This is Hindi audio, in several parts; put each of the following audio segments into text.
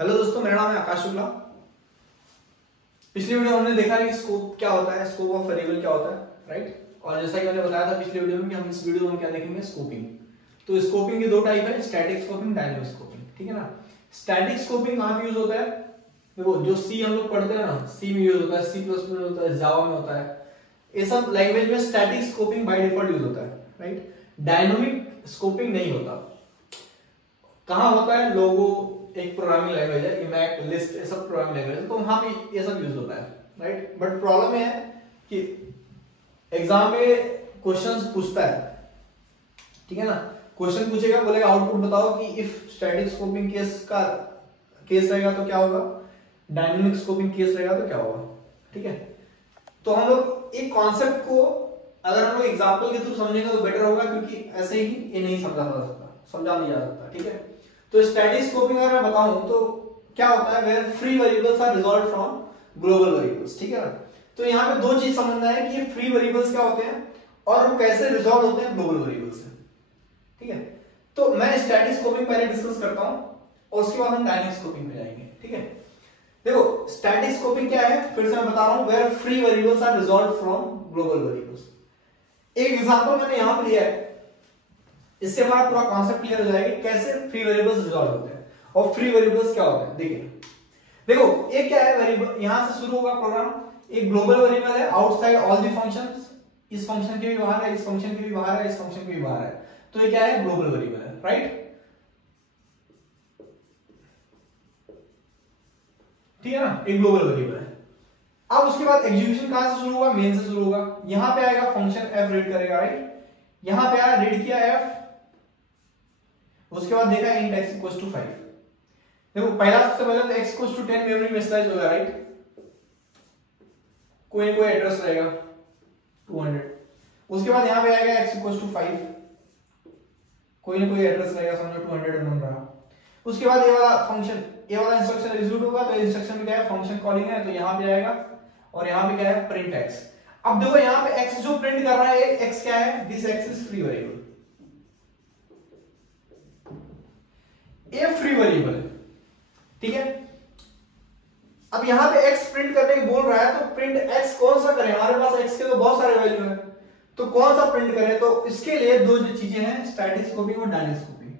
हेलो दोस्तों, मेरा नाम है आकाश शुक्ला। पिछली वीडियो हमने देखा है कि स्कोप क्या होता है, स्कोप ऑफ वेरिएबल क्या होता है, राइट। और जैसा कि मैंने बताया था पिछली वीडियो में कि हम इस वीडियो में क्या देखेंगे, स्कोपिंग। तो स्कोपिंग के दो टाइप है, स्टैटिक स्कोपिंग, डायनामिक स्कोपिंग, ठीक है ना। स्टैटिक स्कोपिंग कहां पे यूज होता है? देखो, जो सी हम लोग पढ़ते हैं ना, सी में यूज होता है, सी प्लस में होता है, जावा में होता है। ये सब लैंग्वेज में static scoping by default use होता है, राइट। डायनामिक स्कोपिंग नहीं होता। कहां होता है? लोगो एक प्रोग्रामिंग लैंग्वेज है, इमैक्ट, लिस्ट, ये सब प्रोग्रामिंग लैंग्वेज है, तो वहां पे ये सब यूज होता है, राइट। बट प्रॉब्लम ये है कि एग्जाम में क्वेश्चंस पूछता है, ठीक है ना। क्वेश्चन पूछेगा, बोलेगा आउटपुट बताओ कि इफ स्टैटिक स्कोपिंग केस रहेगा तो क्या होगा, डायनामिक स्कोपिंग केस रहेगा तो क्या होगा, ठीक है। तो हम लोग एक कॉन्सेप्ट को अगर हम लोग एग्जाम्पल के थ्रू समझेंगे तो बेटर होगा, क्योंकि ऐसे ही ये नहीं समझा नहीं जा सकता, ठीक है। तो स्टैटिक स्कोपिंग अगर मैं बताऊं तो क्या होता है, where free variables are resolved from global variables, ठीक है ना। तो यहाँ पे दो चीज समझना है कि ये फ्री वेरिएबल्स क्या होते हैं और वो कैसे रिजॉल्व होते हैं ग्लोबल वेरिएबल्स से, ठीक है। तो मैं स्टैटिक स्कोपिंग पहले डिस्कस करता हूं और उसके बाद हम डायनामिक स्कोपिंग पे जाएंगे, ठीक है। देखो, स्टैटिक स्कोपिंग क्या है, फिर से मैं बता रहा हूं, where free variables are resolved from global variables. एक एग्जांपल मैंने यहां पर लिया है, इससे हमारा पूरा कॉन्सेप्ट क्लियर हो जाएगा कैसे फ्री वेरिएबल्स रिजॉल्व होते हैं और फ्री वेरिएबल्स क्या होते हैं। देखो ये क्या है, वेरिएबल यहां से शुरू होगा प्रोग्राम। एक ग्लोबल वेरिएबल है, आउटसाइड ऑल द फंक्शंस, इस फंक्शन के भी बाहर है, इस फंक्शन के भी बाहर है, इस फंक्शन के भी बाहर है। तो ये क्या है, ग्लोबल वेरिएबल है, राइट। ठीक है ना, एक ग्लोबल वेरिएबल है। अब उसके बाद एग्जीक्यूशन कहां से शुरू होगा, मेन से शुरू होगा। यहां पे आएगा फंक्शन एफ रीड करेगा, राइट। यहां पे आया, रीड किया एफ, उसके बाद देखा इंट x इक्वल्स टू 5। देखो पहला सबसे पहले तो x इक्वल्स टू 10 मेमोरी में स्लाइस होगा, राइट। कोई एड्रेस रहेगा 200। उसके बाद यहां पे आएगा x इक्वल्स टू 5, कोई एड्रेस रहेगा, समझो 200 बन रहा। उसके बाद ये वाला फंक्शन, ये वाला इंस्ट्रक्शन एग्जीक्यूट होगा, तो इंस्ट्रक्शन में क्या है, फंक्शन कॉलिंग है, तो यहां पे आएगा और यहां पे क्या है, प्रिंट x। अब देखो यहां पे x जो प्रिंट कर रहा है, x क्या है, this x is free variable, ये फ्री वेरिएबल है, ठीक है। अब यहां पे x प्रिंट करने की बोल रहा है, तो प्रिंट x कौन सा करें, हमारे पास x के तो बहुत सारे वैल्यू हैं, तो कौन सा प्रिंट करें। तो इसके लिए दो जो चीजें हैं, स्टैटिक स्कोपिंग और डायनामिक स्कोपिंग।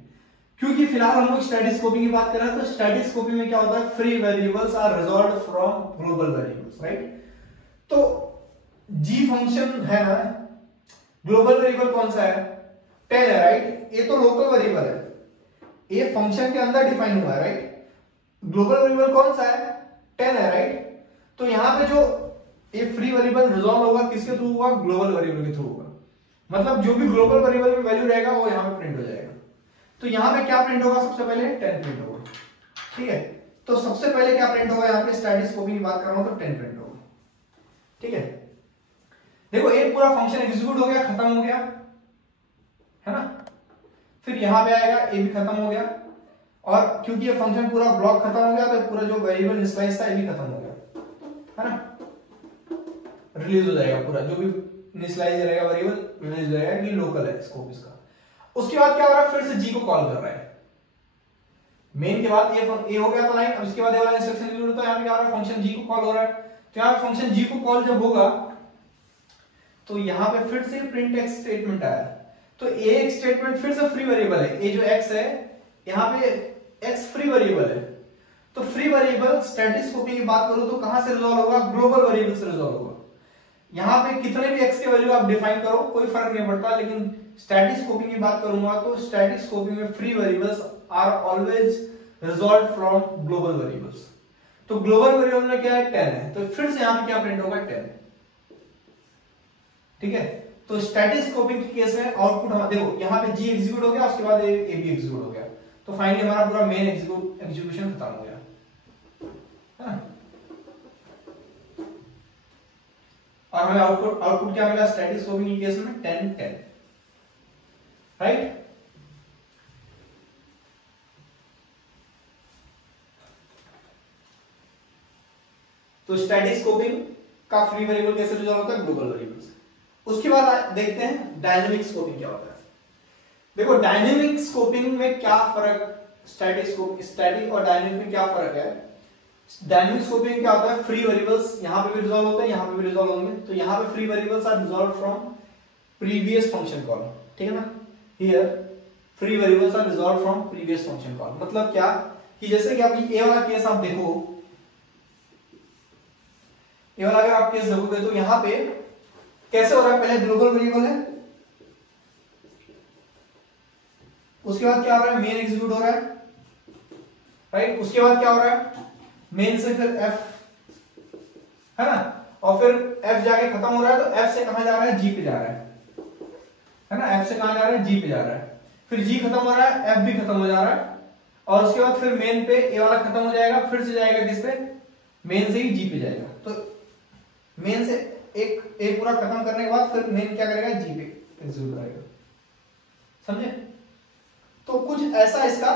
क्योंकि फिलहाल हम लोग स्टैटिक स्कोपिंग की बात कर रहे हैं, तो स्टैटिक स्कोपिंग में क्या होता है, free variables are resolved from global variables, right. तो g फंक्शन है ना, ग्लोबल वेरिएबल कौन सा है, 10 है, राइट। ये तो लोकल वेरिएबल है, ये फंक्शन के अंदर डिफाइन हुआ है, राइट। ग्लोबल वेरिएबल कौन सा है, 10 है, राइट। तो यहां पे जो ये फ्री वेरिएबल रिजॉल्व होगा किसके थ्रू होगा, ग्लोबल वेरिएबल के थ्रू होगा। मतलब जो भी ग्लोबल वेरिएबल में वैल्यू रहेगा वो यहां पे प्रिंट हो जाएगा। तो यहां पे क्या प्रिंट होगा, सबसे पहले 10 प्रिंट होगा, ठीक है। तो सबसे पहले क्या प्रिंट होगा, यहां पे स्टैटिक स्कोपिंग की बात कर रहा हूं तो 10 प्रिंट होगा, ठीक है। देखो एक पूरा फंक्शन एग्जीक्यूट हो गया, खत्म हो गया, है ना। फिर यहां पे आएगा, ये भी खत्म हो गया, और क्योंकि ये फंक्शन पूरा ब्लॉक खत्म हो गया, तो पूरा जो वेरिएबल इनिशियलाइज था ये भी खत्म हो गया, है ना। रिलीज हो जाएगा पूरा, जो भी इनिशियलाइज रहेगा वेरिएबल रिलीज हो जाएगा, कि लोकल है स्कोप इसका। उसके बाद क्या हो रहा है, फिर से जी को कॉल कर रहा है। मेन के बाद ये हो गया था लाइन, अब इसके बाद ये वाला इंस्ट्रक्शन एग्जीक्यूट होता है, यहां पे क्या हो रहा है, फंक्शन जी को कॉल हो रहा है। तो यहां पे फंक्शन जी को कॉल जब होगा, तो यहां पे फिर से प्रिंट एक्स स्टेटमेंट आया। तो ये एक स्टेटमेंट फिर से फ्री वेरिएबल है, ये जो x है, यहां पे x फ्री वेरिएबल है। तो फ्री वेरिएबल स्टैटिक स्कोपिंग की बात करो तो कहां से रिजॉल्व होगा, ग्लोबल वेरिएबल से रिजॉल्व होगा। यहां पे कितने भी x के वैल्यू आप डिफाइन करो, कोई फर्क नहीं पड़ता, लेकिन स्टैटिक स्कोपिंग की बात करूंगा तो स्टैटिक स्कोपिंग में free variables are always resolve from global variables. तो ग्लोबल वेरिएबल में क्या है, 10 है, तो फिर से यहां पे क्या प्रिंट होगा, 10, ठीक है। तो स्टैटिक स्कोपिंग के केस में आउटपुट हम देखो, यहां पे जी एग्जीक्यूट हो गया, उसके बाद ए भी एग्जीक्यूट हो गया, तो फाइनली हमारा पूरा मेन एग्जीक्यूशन खत्म हो गया, है ना। और हमें आउटपुट क्या मिला, स्टैटिक स्कोपिंग के केस में 10 10, राइट। तो स्टैटिक स्कोपिंग का फ्री वेरिएबल कैसे रिजॉल्व होता है, ग्लोबल वेरिएबल से। उसके बाद देखते हैं डायनामिक स्कोपिंग क्या होता है। देखो डायनेमिक स्कोपिंग में क्या फर्क स्टैटिक और डायनेमिक में क्या फर्क है? डायनेमिक स्कोपिंग में क्या होता है, फ्री वेरिएबल्स यहां पे भी रिजॉल्व होते हैं, यहां पे भी रिजॉल्व होंगे, तो यहां पे free variables are resolve from previous function call, ठीक है ना। Here free variables are resolve from previous function call, मतलब क्या कि जैसे कि अभी ए वाला केस आप देखो, ये वाला अगर आप केस देखोगे तो यहां पे कैसे हो रहा है, पहले ग्लोबल वेरिएबल है, उसके बाद क्या हो रहा है, मेन एग्जीक्यूट हो रहा है, राइट। उसके बाद क्या हो रहा है, मेन से फिर एफ, है ना, और फिर एफ जाके खत्म हो रहा है, तो एफ से कहां जा रहा है, जी पे जा रहा है ना, एफ से कहां जा रहा है, जी पे जा रहा है, फिर जी खत्म हो रहा है, एफ भी खत्म हो जा रहा है, और उसके बाद फिर मेन पे ए वाला खत्म हो जाएगा, फिर से जाएगा किस पे, मेन से ही जी पे जाएगा। तो मेन से एक पूरा खत्म करने के बाद फिर मेन क्या करेगा, जी पे एग्जीक्यूट करेगा, समझे। तो कुछ ऐसा इसका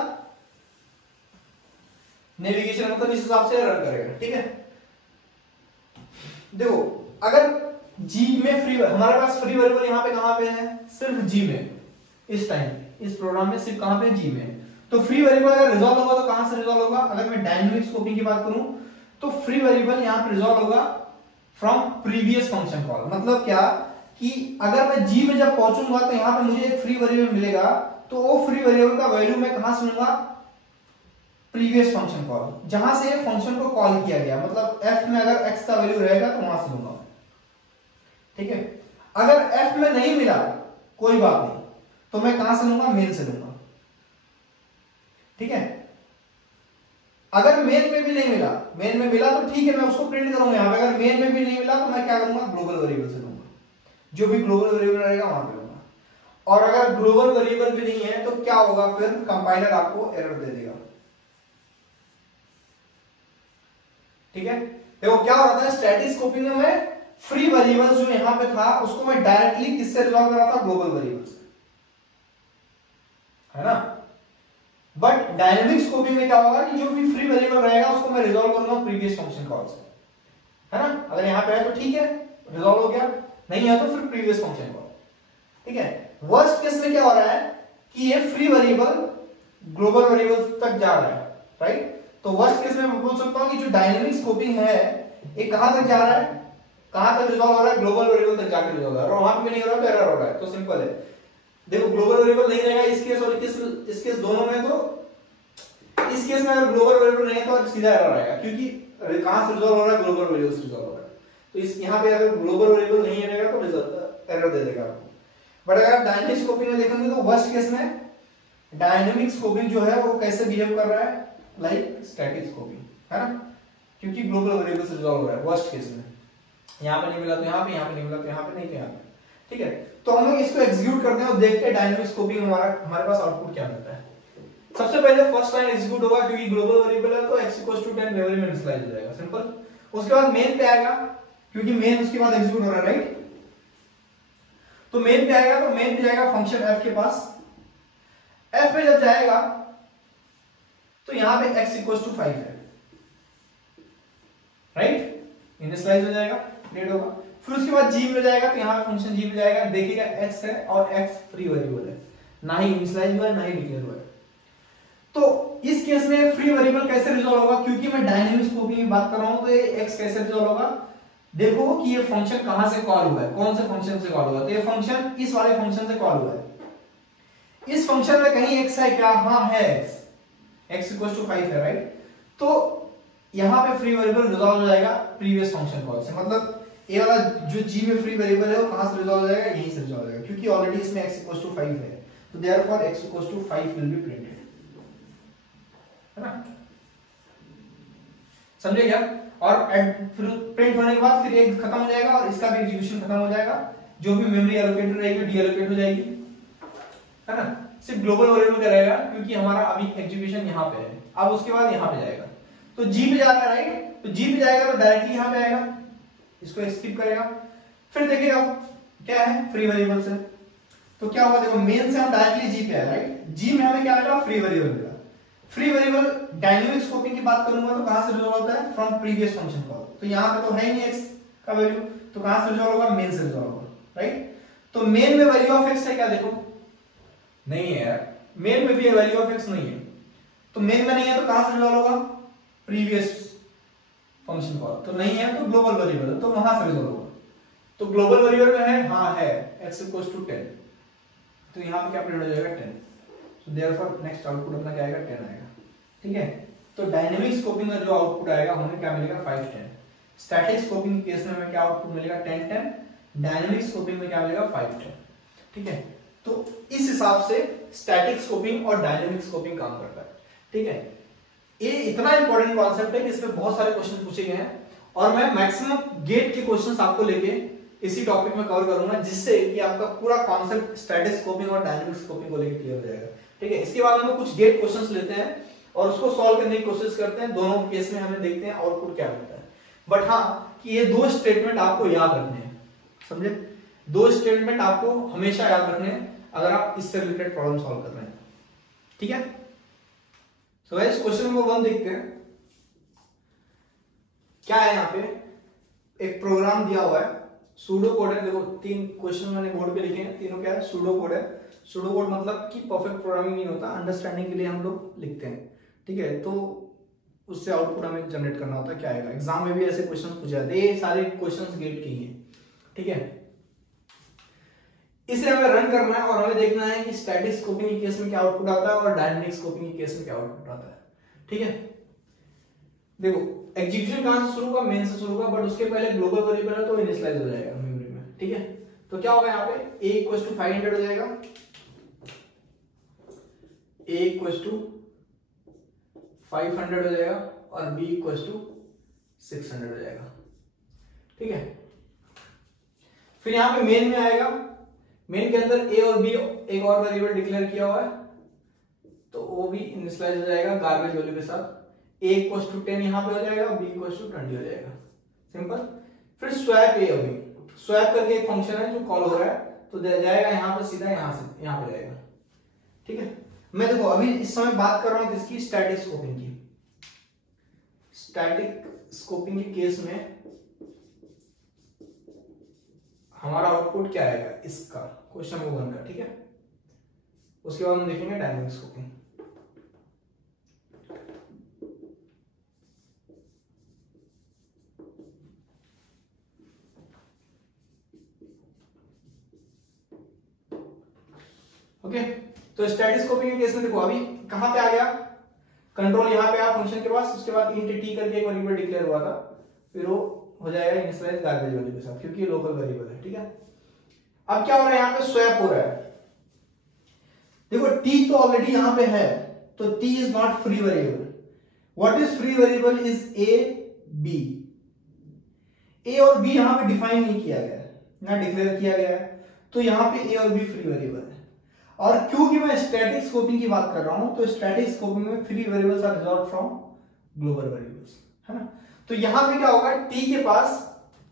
नेविगेशन मतलब इस हिसाब से रन करेगा, ठीक है। देखो अगर जी में फ्री, हमारे पास फ्री वेरिएबल यहां पे कहां पे है, सिर्फ जी में, इस टाइम इस प्रोग्राम में सिर्फ कहां पे, जी में। तो फ्री वेरिएबल अगर रिजॉल्व होगा तो कहां से रिजॉल्व होगा, अगर मैं डायनेमिक स्कोपिंग की बात करूं तो फ्री वेरिएबल यहां पे रिजॉल्व होगा फ्रॉम प्रीवियस फंक्शन कॉल। मतलब क्या कि अगर मैं जी में जब पहुंचूंगा तो यहां पे मुझे एक फ्री वेरिएबल मिलेगा, तो वो फ्री वेरिएबल का वैल्यू मैं कहां से लूंगा, प्रीवियस फंक्शन कॉल, जहां से फंक्शन को कॉल किया गया, मतलब f में अगर x का वैल्यू रहेगा तो वहां से लूंगा, ठीक है। अगर f में नहीं मिला कोई बात नहीं, तो मैं कहां से लूंगा, मेन से लूंगा, ठीक है। अगर मेन में भी नहीं मिला, मेन में मिला तो ठीक है, मैं उसको प्रिंट करूंगा यहां पे, अगर मेन में भी नहीं मिला तो मैं क्या करूंगा, ग्लोबल वेरिएबल से लूंगा, जो भी ग्लोबल वेरिएबल रहेगा वहां पे लूंगा। और अगर ग्लोबल वेरिएबल भी नहीं है तो क्या होगा, फिर कंपाइलर आपको एरर दे देगा, ठीक है। देखो क्या हो रहा था, स्टैटिक स्कोपिंग में मैं फ्री वेरिएबल्स जो यहां पे था उसको मैं डायरेक्टली किससे रिजॉल्व कर रहा था, ग्लोबल वेरिएबल्स से, है ना। बट डायनेमिक स्कोपिंग में क्या होगा कि जो भी फ्री वेरिएबल रहेगा उसको मैं रिजॉल्व करूंगा प्रीवियस फंक्शन कॉल से, है ना। अगर यहां पे है तो ठीक है, रिजॉल्व हो गया, नहीं है तो फिर प्रीवियस फंक्शन कॉल, ठीक है। वर्स्ट केस में क्या हो रहा है कि ये फ्री वेरिएबल ग्लोबल वेरिएबल तक जा रहा है, राइट। तो वर्स्ट केस में मैं बोल सकता हूं कि जो डायनेमिक स्कोपिंग है ये कहां तक जा रहा है, कहां तक रिजॉल्व हो रहा है, ग्लोबल वेरिएबल तक जाकर रिजॉल्व हो रहा है, और वहां पे भी नहीं हो रहा तो एरर हो रहा है। तो सिंपल है, देखो ग्लोबल वेरिएबल नहीं रहेगा इस केस और इस केस दोनों में, तो इस केस में अगर ग्लोबल वेरिएबल नहीं है तो सीधा एरर आएगा, क्योंकि कहां से रिजॉल्व हो रहा है, ग्लोबल वेरिएबल से रिजॉल्व हो रहा है। तो इस यहां पे अगर ग्लोबल वेरिएबल नहीं रहेगा तो एरर दे देगा आपको। बट अगर आप डायनेमिक स्कोपिंग में देखेंगे तो वर्स्ट केस में डायनेमिक स्कोपिंग जो है वो कैसे बिहेव कर रहा है, लाइक स्टैटिक स्कोपिंग, है ना, क्योंकि ग्लोबल वेरिएबल से रिजॉल्व हो रहा है वर्स्ट केस में। यहां पे नहीं मिला तो यहां पे, यहां पे नहीं मिला तो यहां पे, नहीं तो यहां पे, ठीक है। तो हम लोग इसको एग्जीक्यूट करते हैं और देखते हैं डायनेमिक स्कोपिंग में हमारे पास आउटपुट क्या मिलता है। सबसे पहले फर्स्ट लाइन एग्जीक्यूट होगा, क्योंकि ग्लोबल वेरिएबल है तो x = 10 मेमोरी में इनिशियलाइज हो जाएगा, सिंपल। उसके बाद मेन पे आएगा, क्योंकि मेन उसके बाद एग्जीक्यूट हो रहा है, राइट। तो मेन पे आएगा, तो मेन पे जाएगा फंक्शन f के पास, f पे जब जाएगा तो यहां पे x = 5 है, राइट, इनिशियलाइज हो जाएगा, क्रिएट होगा। फिर उसके बाद g में जाएगा, तो यहां पे फंक्शन g में जाएगा, देखिएगा x है और x फ्री वेरिएबल है, ना ही इनिशियलाइज हुआ है ना ही डिक्लेयर हुआ है। तो इस केस में फ्री वेरिएबल कैसे रिजॉल्व होगा, क्योंकि मैं डायनेमिक स्कोपिंग की बात कर रहा हूं, तो ये x कैसे रिजॉल्व होगा, देखो कि ये फंक्शन कहां से कॉल हुआ है, कौन से फंक्शन से कॉल हुआ है। तो ये फंक्शन इस वाले फंक्शन से कॉल हुआ है, इस फंक्शन में कहीं x है क्या, हां है, x = 5 है, राइट। तो यहां पे फ्री वेरिएबल रिजॉल्व हो जाएगा प्रीवियस फंक्शन कॉल से, मतलब ये वाला जो g में फ्री वेरिएबल है वो कहां से रिजॉल्व हो जाएगा, यहीं से रिजॉल्व हो जाएगा, क्योंकि ऑलरेडी इसमें x = 5 है, तो therefore x = 5 will be printed, है ना, समझे क्या। और फिर प्रिंट होने के बाद फिर एक खत्म हो जाएगा और इसका भी एग्जीक्यूशन खत्म हो जाएगा, जो भी मेमोरी एलोकेटेड रहेगी डीएलोकेट हो जाएगी, है ना। सिर्फ ग्लोबल वेरिएबल का रहेगा, क्योंकि हमारा अभी एग्जीक्यूशन यहां पे है। अब उसके बाद यहां पे जाएगा, तो जी पे जा रहा है, राइट, तो जी पे जाएगा तो डायरेक्टली यहां पे आएगा, इसको स्किप करेगा, फिर देखिएगा क्या है फ्री वेरिएबल से, तो क्या होगा, देखो मेन से हम डायरेक्टली जी पे आए, राइट, जी में हमें क्या आएगा, फ्री वेरिएबल मिला। फ्री वेरिएबल डायनेमिक स्कोपिंग की बात करूंगा तो कहां से रिजॉल्व होता है, फ्रॉम प्रीवियस फंक्शन कॉल। तो यहां पे तो है ही नहीं x का वैल्यू, तो कहां से रिजॉल्व होगा, मेन से रिजॉल्व होगा, राइट। तो मेन में वैल्यू ऑफ x है क्या, देखो नहीं है यार, मेन में भी वैल्यू ऑफ x नहीं है, तो मेन में नहीं है तो कहां से रिजॉल्व होगा, प्रीवियस फंक्शन कॉल, तो नहीं है तो ग्लोबल वेरिएबल है तो वहां से रिजॉल्व होगा। तो ग्लोबल वेरिएबल में है, हाँ है, x इक्वल्स टू 10, तो यहाँ पे क्या प्रिंट हो जाएगा 10, तो देयरफॉर नेक्स्ट आउटपुट अपना क्या आएगा 10 आएगा। ठीक है, तो डायनेमिक स्कोपिंग में जो आउटपुट आएगा हमें क्या मिलेगा 5 10, स्टैटिक स्कोपिंग के केस में हमें क्या आउटपुट मिलेगा 10 10, डायनेमिक स्कोपिंग में क्या मिलेगा 5 10। ठीक है, तो इस हिसाब से स्टैटिक स्कोपिंग और डायनेमिक स्कोपिंग काम करता है। ठीक है, ये इतना इंपॉर्टेंट कॉन्सेप्ट है कि इसमें बहुत सारे क्वेश्चन पूछे गए हैं और मैं मैक्सिमम गेट के क्वेश्चंस आपको लेके इसी टॉपिक में कवर करूंगा, जिससे कि आपका पूरा कॉन्सेप्ट स्टैटिक स्कोपिंग और डायनेमिक स्कोपिंग को लेकर क्लियर हो जाएगा। ठीक है, इसके बाद हम लोग कुछ गेट क्वेश्चंस लेते हैं और उसको सॉल्व करने की कोशिश करते हैं, दोनों केस में हमें देखते हैं आउटपुट क्या मिलता है। बट हाँ कि ये दो स्टेटमेंट आपको याद रखने हैं, समझे, दो स्टेटमेंट आपको हमेशा याद रखने हैं अगर आप इससे रिलेटेड प्रॉब्लम सॉल्व कर रहे हैं। ठीक है, तो गाइस क्वेश्चन नंबर 1 देखते हैं क्या है। यहाँ पे एक प्रोग्राम दिया हुआ है, सूडो कोड है। देखो 3 क्वेश्चन मैंने बोर्ड पे लिखे हैं, तीनों क्या है, सूडो कोड है। सूडो कोड मतलब कि परफेक्ट प्रोग्रामिंग नहीं होता, अंडरस्टैंडिंग के लिए हम लोग लिखते हैं। ठीक है, तो उससे आउटपुट हमें जनरेट करना होता है, क्या आएगा। एग्जाम में भी ऐसे क्वेश्चन पूछे जाते हैं, ये सारे क्वेश्चन गेट के ही हैं। ठीक है, इसे हमें रन करना है और हमें देखना है कि स्टैटिक स्कोपिंग के केस में क्या आउटपुट आता है और डायनेमिक स्कोपिंग के केस में क्या आउटपुट आता है। ठीक है, देखो एग्जीक्यूशन कहां से शुरू होगा, मेन से शुरू होगा, बट उसके पहले ग्लोबल वेरिएबल है तो इनिशियलाइज हो जाएगा मेमोरी में। ठीक है, तो क्या होगा यहाँ पे a इक्वल्स टू 500 हो जाएगा, a इक्वल्स टू 500 हो जाएगा और b इक्वल्स टू 600 हो जाएगा। ठीक है, फिर यहाँ पे मेन में आएगा, मेन के अंदर a और b एक और वेरिएबल डिक्लेयर किया हुआ है तो वो भी इनिशियलाइज हो जाएगा गार्बेज वैल्यू के साथ। a इक्वल्स टू 10 यहाँ पे हो जाएगा, b इक्वल्स टू 20 हो जाएगा, सिंपल। फिर स्वैप a और b, स्वैप करके एक फंक्शन है जो कॉल हो रहा है तो दे जाएगा यहाँ पे सीधा, यहाँ से यहाँ पे जाएगा। ठीक है, मैं देखो अभी इस समय बात कर रहा हूँ किसकी, स्टैटिक स्कोपिंग की। स्टैटिक स्कोपिंग के केस में हमारा आउटपुट क्या आएगा इसका, क्वेश्चन नंबर 1 का। ठीक है, उसके बाद हम देखेंगे डायनेमिक स्कोपिंग। ओके, तो स्टैटिक स्कोपिंग के केस में देखो अभी कहां पे आ गया, कंट्रोल यहां पे आया फंक्शन के पास, उसके बाद int t करके एक वेरिएबल डिक्लेयर हुआ था, फिर वो हो जाएगा इनिशियलाइज गार्बेज वैल्यू के साथ क्योंकि ये लोकल वेरिएबल है। ठीक है, अब क्या हो रहा है, यहाँ पे स्वैप हो रहा है। देखो t तो ऑलरेडी यहां पे है तो t is not free variable. What is free variable is a b। a और b यहां पे डिफाइन नहीं किया गया है ना डिक्लेयर किया गया है, तो यहां पे a और b फ्री वेरिएबल है। और क्योंकि मैं स्टैटिक स्कोपिंग की बात कर रहा हूं तो स्टैटिक स्कोपिंग में free variables are resolved from global variables, है ना। तो यहां पे क्या होगा, t के पास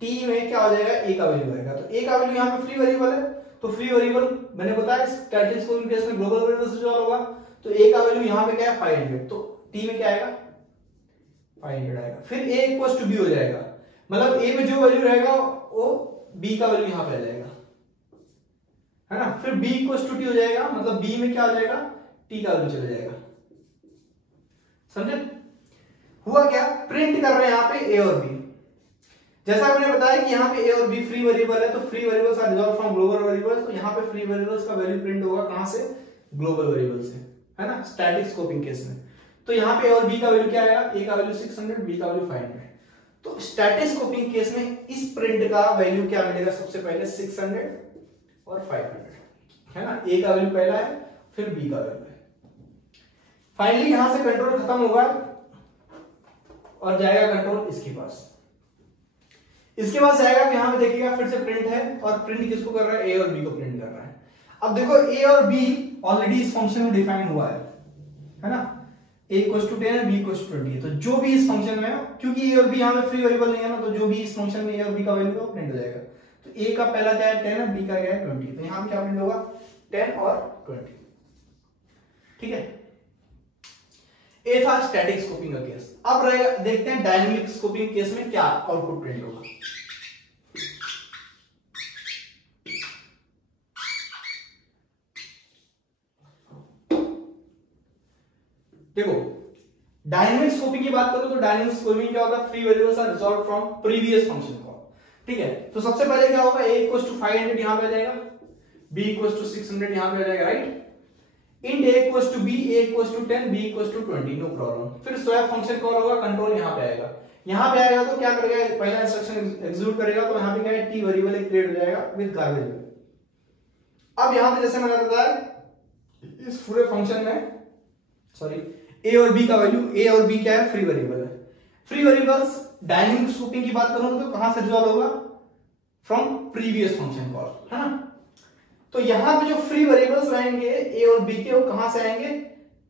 t में क्या हो जाएगा, a का वैल्यू आएगा, तो a का वैल्यू यहां पे फ्री वेरिएबल है तो फ्री वेरिएबल मैंने बताया स्टैटिक स्कोपिंग केस में ग्लोबल वेरिएबल से रिजॉल्व होगा, तो a का वैल्यू यहां पे क्या है 500, तो t में क्या आएगा 500 आएगा। फिर a इक्वल्स टू b हो जाएगा, मतलब a में जो वैल्यू रहेगा वो b का वैल्यू यहां पे आ जाएगा, है ना। फिर b इक्वल्स टू t हो जाएगा, मतलब b में क्या आ जाएगा, t का वैल्यू चला जाएगा, समझे। हुआ क्या, प्रिंट कर रहे हैं यहाँ पे a और b। जैसा मैंने बताया कि यहाँ पे a और b फ्री वेरिएबल है तो free variables are resolved from global variables, तो यहाँ पे फ्री वेरिएबल्स का वैल्यू प्रिंट होगा कहां से, ग्लोबल वेरिएबल से, है ना, स्टैटिक स्कोपिंग केस में। तो यहाँ पे a और b का वैल्यू क्या आएगा, a का वैल्यू 600, b का वैल्यू 500। तो स्टैटिक स्कोपिंग केस में इस प्रिंट का वैल्यू क्या मिलेगा, सबसे पहले 600 और 500, है ना। a का वैल्यू पहला है फिर b का वैल्यू है। फाइनली यहां से कंट्रोल खत्म होगा और जाएगा कंट्रोल इसके पास, इसके पास जाएगा तो यहां पे देखिएगा फिर से प्रिंट है और प्रिंट किसको कर रहा है, a और b को प्रिंट कर रहा है। अब देखो a और b ऑलरेडी इस फंक्शन में डिफाइन हुआ है ना, a इक्वल्स टू 10 है, b इक्वल्स टू 20 है, तो जो भी इस फंक्शन में है, क्योंकि a और b यहां पे फ्री वेरिएबल नहीं है ना, तो जो भी इस फंक्शन में a और b का वैल्यू है वो प्रिंट हो जाएगा। तो a का पहला क्या है 10 है, b का क्या है 20, तो यहां पे क्या प्रिंट होगा 10 और 20। ठीक है, ये था स्टैटिक स्कोपिंग का केस। अब देखते हैं डायनेमिक स्कोपिंग केस में क्या आउटपुट प्रिंट होगा। देखो डायनेमिक स्कोपिंग की बात करो तो डायनेमिक स्कोपिंग क्या होता है, free variables are resolve from previous function call. ठीक है, तो सबसे पहले क्या होगा, a इक्वल्स टू 500 यहां पे आ जाएगा, b इक्वल्स टू 600 यहां पे आ जाएगा, right. int a equals to b, a equals to 10, b equals to 20, no problem. फिर स्वैप फंक्शन कॉल होगा, कंट्रोल यहां पे आएगा। यहां पे आएगा तो क्या करेगा, पहला इंस्ट्रक्शन एग्जीक्यूट करेगा, तो यहां पे क्या है, t वेरिएबल एक क्रिएट हो जाएगा विद गार्बेज में। अब यहां पे जैसे मैंने बताया इस पूरे फंक्शन में सॉरी a और b का वैल्यू, a और b क्या है, फ्री वेरिएबल है। फ्री वेरिएबल्स डायनेमिक स्कोपिंग की बात करूं तो कहां से रिजॉल्व होगा, फ्रॉम प्रीवियस फंक्शन कॉल, है ना। तो यहां पे जो फ्री वेरिएबल्स रहेंगे a और b के, वो कहां से आएंगे,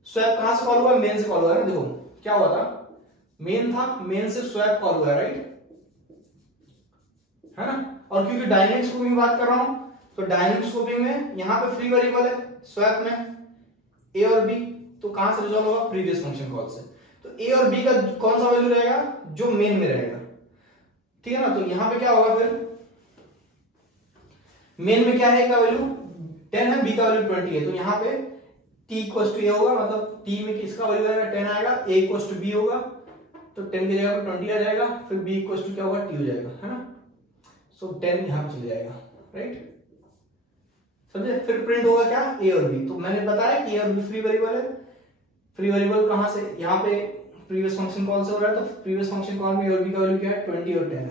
स्वैप कहां से कॉल हुआ, मेन से कॉल हुआ है। देखो क्या हुआ था, मेन था, मेन से स्वैप कॉल हुआ है, राइट, है ना। और क्योंकि डायनेमिक स्कोपिंग की बात कर रहा हूं तो डायनेमिक स्कोपिंग में यहां पे फ्री वेरिएबल है, स्वैप में a और b, तो कहां से रिजॉल्व होगा, प्रीवियस फंक्शन कॉल से। तो a और b का कौन सा वैल्यू रहेगा, जो मेन में रहेगा, ठीक है ना। तो यहां पे क्या होगा, फिर मेन में क्या है, का वैल्यू 10 है, b का वैल्यू 20 है, तो यहां पे t इक्वल्स टू a होगा, मतलब t में किसका वैल्यू आएगा, 10 आएगा, a इक्वल्स टू b होगा, तो 10 की जगह पर 20 आ जाएगा, फिर b इक्वल्स टू क्या होगा, t हो जाएगा, है ना। सो 10 यहां पे चले जाएगा, राइट, समझे। फिर प्रिंट होगा क्या, a और b। तो मैंने बताया कि a और b फ्री वेरिएबल है। फ्री वेरिएबल कहां से, यहां पे प्रीवियस फंक्शन कॉल से हो रहा है, तो प्रीवियस फंक्शन कॉल में a और b का वैल्यू क्या है, 20 और 10 है,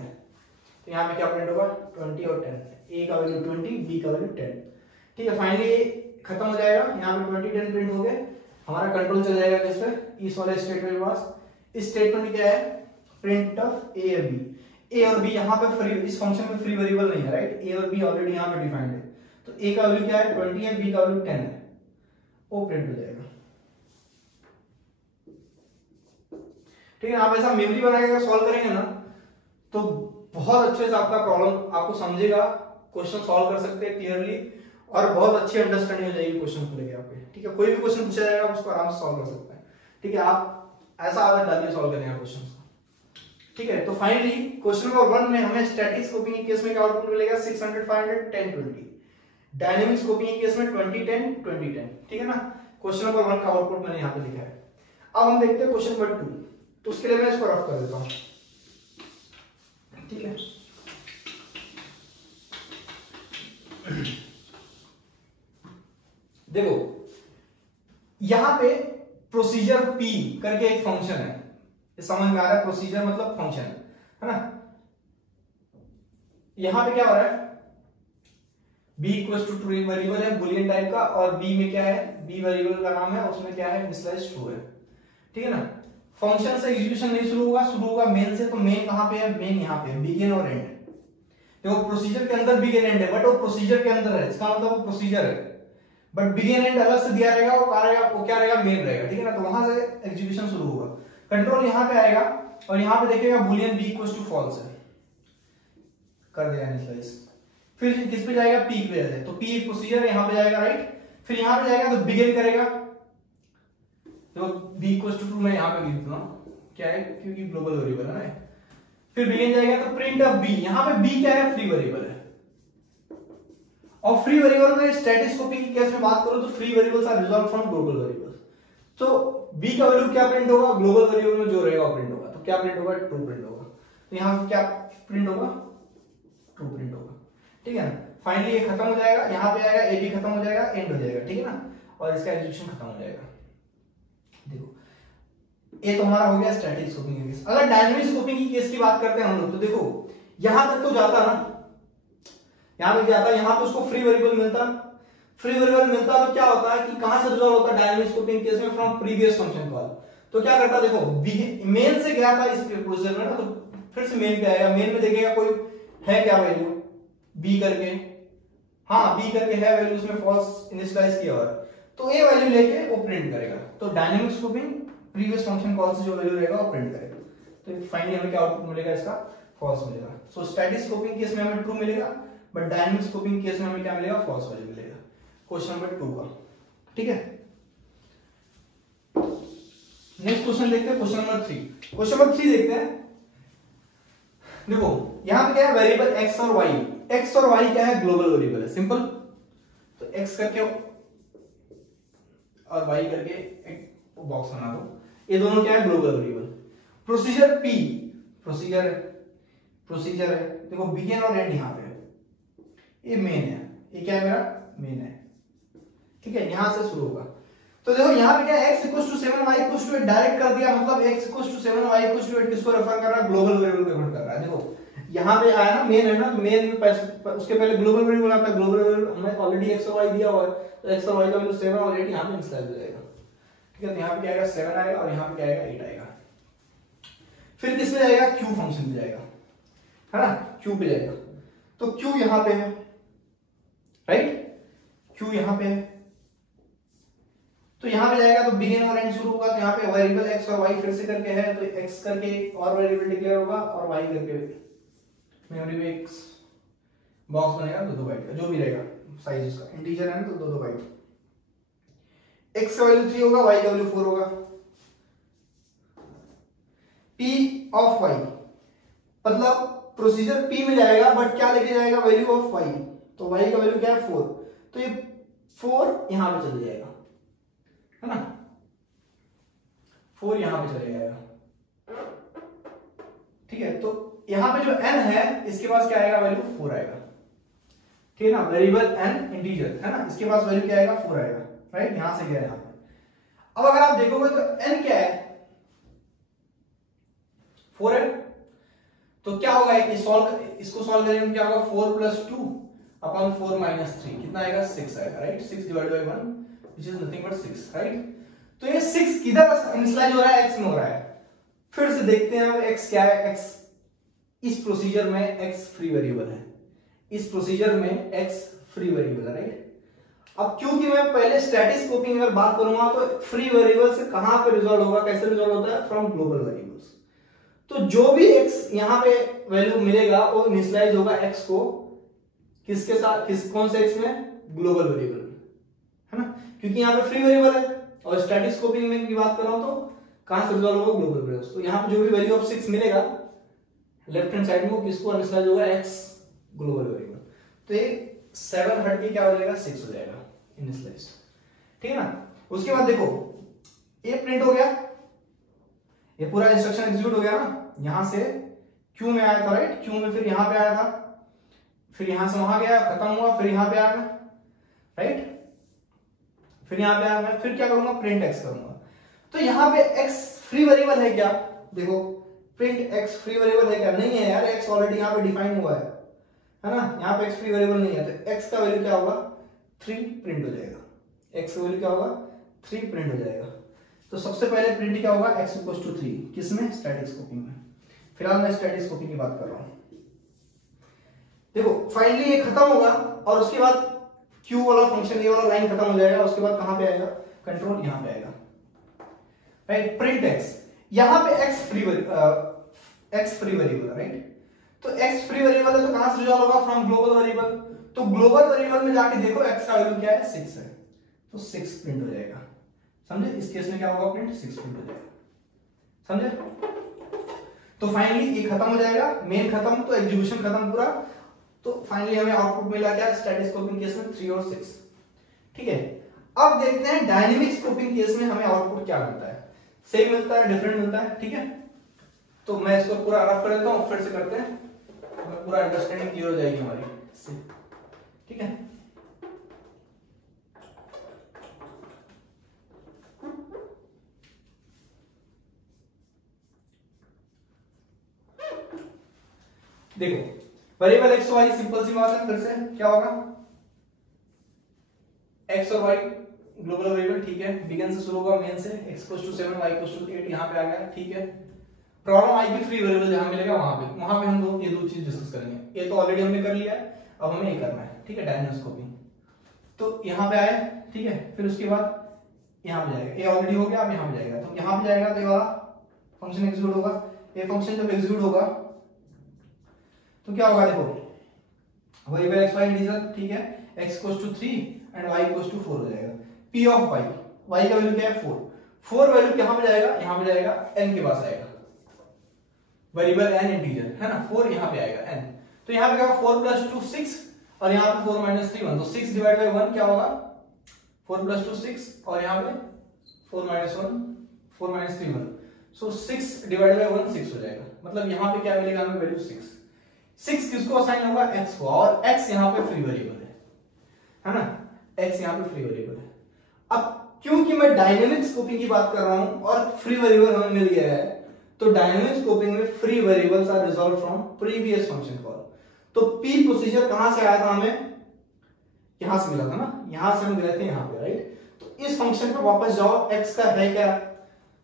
तो यहां पे क्या प्रिंट होगा, 20 और 10, a का वैल्यू 20, b का वैल्यू 10। ठीक है, फाइनली खत्म हो जाएगा, यहाँ पे 20 10 प्रिंट हो गए, हमारा कंट्रोल चल जाएगा किस पे, इस वाले स्टेटमेंट के पास। इस स्टेटमेंट में क्या है, प्रिंट ऑफ a और b। a और b यहाँ पे फ्री, इस फंक्शन में फ्री वेरिएबल नहीं है, राइट, a और b ऑलरेडी यहाँ पे डिफाइंड है, तो a का वैल्यू क्या है, 20 है, b का वैल्यू 10 है, वो प्रिंट हो जाएगा। ठीक है, आप ऐसा मेमोरी बना के अगर सॉल्व करेंगे ना तो बहुत अच्छे से आपका प्रॉब्लम आपको समझेगा, क्वेश्चन सॉल्व कर सकते हैं क्लियरली, और बहुत अच्छी अंडरस्टैंडिंग हो जाएगी क्वेश्चन को लेकर आपके। ठीक है, कोई भी क्वेश्चन पूछा जाएगा आप उसको आराम से सॉल्व कर सकते हैं। ठीक है, आप ऐसा आदत डालिए सॉल्व करने का क्वेश्चन को। ठीक है, तो फाइनली क्वेश्चन नंबर 1 में हमें स्टैटिक स्कोपिंग के केस में क्या आउटपुट मिलेगा, 600 500 10 20। डायनेमिक स्कोपिंग के केस में 20 10 20 10। ठीक है ना, क्वेश्चन नंबर 1 का आउटपुट मैंने यहाँ पे लिखा है। अब हम देखते हैं क्वेश्चन नंबर 2, तो उसके लिए मैं इसको रफ कर देता हूं। ठीक है, देखो यहां पे प्रोसीजर p करके एक फंक्शन है, ये समझ में आ रहा है, प्रोसीजर मतलब फंक्शन, है ना। यहां पे क्या हो रहा है, b equals to true variable है, बुलियन टाइप का, और b में क्या है, b वेरिएबल का नाम है, उसमें क्या है, इनिशियलाइज ट्रू है। ठीक है ना, फंक्शन से एग्जीक्यूशन नहीं शुरू होगा मेन से, तो मेन कहां पे है, मेन यहां पे, बिगिन और एंड। देखो प्रोसीजर के अंदर बिगिन एंड है, बट वो प्रोसीजर के अंदर है, इसका मतलब वो प्रोसीजर है, बट बिगिन एंड अलग से दिया रहेगा, वो क्या रहेगा, मेन रहेगा। ठीक है ना, तो वहां से एग्जीक्यूशन शुरू होगा, कंट्रोल यहां पे आएगा, और यहां पे देखिएगा boolean b equals to false है, कर दिया इनिशियलाइज। फिर किस पे जाएगा, p पे जाएगा, तो p प्रोसीजर यहां पे जाएगा, राइट। फिर यहां पे जाएगा तो बिगिन करेगा, तो b इक्वल्स टू ट्रू मैं यहां पे लिख दूंगा, क्या है, क्योंकि ग्लोबल वेरिएबल है ना। फिर बिगिन जाएगा तो प्रिंट ऑफ b, यहां पे b क्या है, फ्री वेरिएबल है, और फ्री वेरिएबल में स्टैटिक स्कोपिंग की केस में बात करूं तो free variables are resolve from global variables. तो b का वैल्यू क्या प्रिंट होगा, ग्लोबल वेरिएबल में जो रहेगा वो प्रिंट होगा, तो क्या प्रिंट होगा, ट्रू प्रिंट होगा। तो यहां क्या प्रिंट होगा, ट्रू प्रिंट होगा। ठीक है ना, फाइनली ये खत्म हो जाएगा, यहां पे आएगा, a भी खत्म हो जाएगा, एंड हो जाएगा। ठीक है ना, और इसका एग्जीक्यूशन खत्म हो जाएगा। देखो ये तो हमारा हो गया स्टैटिक स्कोपिंग की केस। अगर डायनेमिक स्कोपिंग की केस की बात करते हैं हम लोग, तो देखो यहां तक तो जाता ना, यहां तक जाता, यहां पे उसको फ्री वेरिएबल मिलता, फ्री वेरिएबल मिलता तो क्या होता है कि कहां से रिजॉल्व होता है डायनेमिक स्कोपिंग केस में, फ्रॉम प्रीवियस फंक्शन कॉल। तो क्या करता, देखो मेन से गया था इस प्रोसीजर में ना, तो फिर से मेन पे आएगा, मेन में देखेगा कोई है क्या वैल्यू b करके, हाँ b करके है वैल्यू, उसमें फॉल्स इनिशियलाइज किया हुआ है, तो a वैल्यू लेके वो प्रिंट करेगा। तो dynamic scoping previous function call से जो वैल्यू रहेगा वो प्रिंट करेगा। तो फाइनली हमें क्या आउटपुट मिलेगा, इसका फॉल्स मिलेगा। सो स्टैटिक स्कोपिंग केस में हमें ट्रू मिलेगा, बट डायनेमिक स्कोपिंग केस में हमें क्या मिलेगा, फॉल्स वैल्यू मिलेगा। क्वेश्चन नंबर 2 का। ठीक है, नेक्स्ट क्वेश्चन देखते हैं, क्वेश्चन नंबर 3। क्वेश्चन नंबर 3 देखते हैं। देखो यहां पे क्या है, वेरिएबल x और y, x और y क्या है, ग्लोबल वेरिएबल है, सिंपल। तो x करके और y करके एक बॉक्स बना दो, ये दोनों क्या है, global variable. Procedure P, procedure है, देखो बिगिन और एंड यहाँ पे है, ये मेन है, ये क्या है मेरा मेन है, ठीक है, यहां से शुरू होगा। तो देखो यहाँ पे क्या है, x equal to 7 y equal to 8 direct कर दिया, मतलब x equal to 7 y equal to 8 किसको रेफर कर रहा है, ग्लोबल वेरिएबल को रेफर कर रहा है। देखो यहाँ पे आया ना मेन है ना, तो मेन में उसके पहले ग्लोबल वेरिएबल आता है, ग्लोबल वेरिएबल हमें ऑलरेडी x और y दिया हुआ है, तो x और y का वैल्यू 7 और 8 यहाँ पे इंस्टॉल हो जाएगा, ठीक है। तो यहाँ पे क्या आएगा 7 आएगा और यहाँ पे क्या आएगा 8 आएगा। फिर किस पे जाएगा, q फंक्शन पे जाएगा, है ना, q पे जाएगा। तो q यहाँ पे है, राइट, q यहाँ पे है, तो यहाँ पे जाएगा तो बिगिन और एंड शुरू होगा, तो यहाँ पे वेरिएबल x और y फिर से करके है, तो x करके और वेरिएबल डिक्लेयर होगा और y करके मेमोरी में एक बॉक्स बनेगा 2-2 बाइट का, जो भी रहेगा साइज उसका, इंटीजर है ना तो 2-2 बाइट, x का वैल्यू 3 होगा, y का वैल्यू 4 होगा। p ऑफ y मतलब प्रोसीजर p में जाएगा, बट क्या लेके जाएगा, वैल्यू ऑफ y, तो y का वैल्यू क्या है 4, तो ये 4 यहां पे चले जाएगा, है ना, 4 यहां पे चले जाएगा, ठीक है। तो यहां पे जो n है इसके पास क्या आएगा, वैल्यू 4 आएगा, ठीक है ना, वेरिएबल n इंटीजर है ना, इसके पास वैल्यू क्या आएगा 4 आएगा, राइट, यहां से गया यहां पे। अब अगर आप देखोगे तो n क्या है, 4 है, तो क्या होगा, इसको सॉल्व करेंगे तो क्या होगा, 4 प्लस 2 अपॉन 4 माइनस 3 कितना आएगा, 6 आएगा, right, 6 divide by 1 which is nothing but 6, right. तो ये 6 किधर इनिशियलाइज हो रहा है, x में हो रहा है। फिर से देखते हैं अब x क्या है, x इस प्रोसीजर में x फ्री वेरिएबल है, इस प्रोसीजर में x फ्री वेरिएबल है, राइट। अब क्योंकि मैं पहले स्टैटिक स्कोपिंग अगर बात करूंगा तो फ्री वेरिएबल से कहां पे रिजॉल्व होगा, कैसे रिजॉल्व होता है, फ्रॉम ग्लोबल वेरिएबल्स। तो जो भी x यहां पे वैल्यू मिलेगा वो इनिशियलाइज होगा x को किसके साथ, कौन से x में, ग्लोबल वेरिएबल, है ना, क्योंकि यहाँ पे फ्री वेरिएबल है, और स्टैटिक स्कोपिंग में की बात कर रहा हूं तो कहां से रिजॉल्व होगा, ग्लोबल वेरिएबल्स। तो यहाँ पे जो भी वैल्यू ऑफ 6 मिलेगा लेफ्ट हैंड साइड में, वो किसको इनिशियलाइज होगा, x ग्लोबल वेरिएबल। तो ये 7 हट के क्या हो जाएगा, 6 हो जाएगा इनिशियलाइज, ठीक है ना। उसके बाद देखो ये प्रिंट हो गया, ये पूरा इंस्ट्रक्शन एग्जीक्यूट हो गया ना, यहां से क्यू में आया था, राइट, क्यू में फिर यहां पे आया था, फिर यहां से वहां गया, खत्म हुआ, फिर यहां पे आया, राइट, फिर यहां पे आया, मैं फिर क्या करूंगा, प्रिंट x करूंगा। तो यहां पे x फ्री वेरिएबल है क्या, देखो प्रिंट x फ्री वेरिएबल है क्या, नहीं है यार, x ऑलरेडी यहां पे डिफाइन हुआ है ना, यहां पे x फ्री वेरिएबल नहीं है, तो x का वैल्यू क्या होगा, 3 प्रिंट हो जाएगा, x का वैल्यू क्या होगा, 3 प्रिंट हो जाएगा। तो सबसे पहले प्रिंट क्या होगा, x इक्वल्स टू 3, किसमें, स्टैटिक स्कोपिंग में। फिलहाल मैं स्टैटिक स्कोपिंग की बात कर रहा हूं। देखो फाइनली ये खत्म होगा और उसके बाद q वाला फंक्शन, ये वाला लाइन खत्म हो जाएगा, उसके बाद कहां पे आएगा, कंट्रोल यहां पे आएगा, राइट, प्रिंट x, यहां पे x फ्री वेरिएबल, राइट। तो x फ्री वेरिएबल है तो कहां से रिजॉल्व होगा, फ्रॉम ग्लोबल वेरिएबल। तो ग्लोबल वेरिएबल में जाके देखो x का वैल्यू क्या है, 6 है, तो 6 प्रिंट हो जाएगा, समझे। इस केस में क्या होगा, प्रिंट 6 प्रिंट हो जाएगा, समझे। तो फाइनली ये खत्म हो जाएगा, मेन खत्म, तो एग्जीक्यूशन खत्म पूरा। तो फाइनली हमें आउटपुट मिला क्या, स्टैटिक स्कोपिंग केस में 3 और 6, ठीक है। अब देखते हैं डायनेमिक स्कोपिंग केस में हमें आउटपुट क्या मिलता है, सेम मिलता है, डिफरेंट मिलता है, ठीक है। तो मैं इसको पूरा रफ कर देता हूं, फिर से करते हैं, हमें पूरा अंडरस्टैंडिंग क्लियर हो जाएगी हमारी, ठीक है। देखो वेरिएबल x y सिंपल सी बात है, फिर से क्या होगा, x और y ग्लोबल वेरिएबल, ठीक है, बिगिन से शुरू होगा, मेन से, x = 7 y = 8 यहां पे आ गया, ठीक है। प्रॉब्लम आएगी फ्री वेरिएबल जहां मिलेगा वहां पे हम ये दो चीज डिस्कस करेंगे। ये तो ऑलरेडी हमने कर लिया है, अब हमें ये करना है, ठीक है, डायनेमिक स्कोपिंग। तो यहां पे आए, ठीक है, फिर उसके बाद यहां पे जाएगा, ये ऑलरेडी हो गया, अब यहां पे जाएगा, तो यहां पे जाएगा तो ये वाला फंक्शन एग्जीक्यूट होगा। ये फंक्शन जब एग्जीक्यूट होगा तो क्या होगा, देखो वेरिएबल x y इंटीजर, ठीक है, x = 3 एंड y = 4 हो जाएगा। p ऑफ y, y का वैल्यू क्या है 4, 4 वैल्यू कहां पे जाएगा, यहां पे जाएगा, n के पास आएगा, वेरिएबल n इंटीजर है ना, 4 यहां पे आएगा n। तो यहां पे क्या होगा, 4 + 2 6 और यहां पे 4 - 3 1, तो 6 डिवाइड बाय 1 क्या होगा, 4 + 2 6 और यहां पे 4 minus 1 4 minus 3 1, so 6 divide by 1 6 हो जाएगा। मतलब यहाँ पे क्या मिलेगा हमें वैल्यू 6 किसको असाइन होगा, x को, और x यहाँ पे फ्री वेरिएबल है ना, x यहाँ पे फ्री वेरिएबल है। अब क्योंकि मैं डायनेमिक स्कोपिंग की बात कर रहा हूं और फ्री वेरिएबल हमें मिल गया है, तो डायनेमिक स्कोपिंग में free variables are resolve from previous function call. तो p प्रोसीजर कहां से आया था, हमें यहां से मिला था ना, यहां से हम गए थे यहां पे, राइट। तो इस फंक्शन पे वापस जाओ, x का है क्या,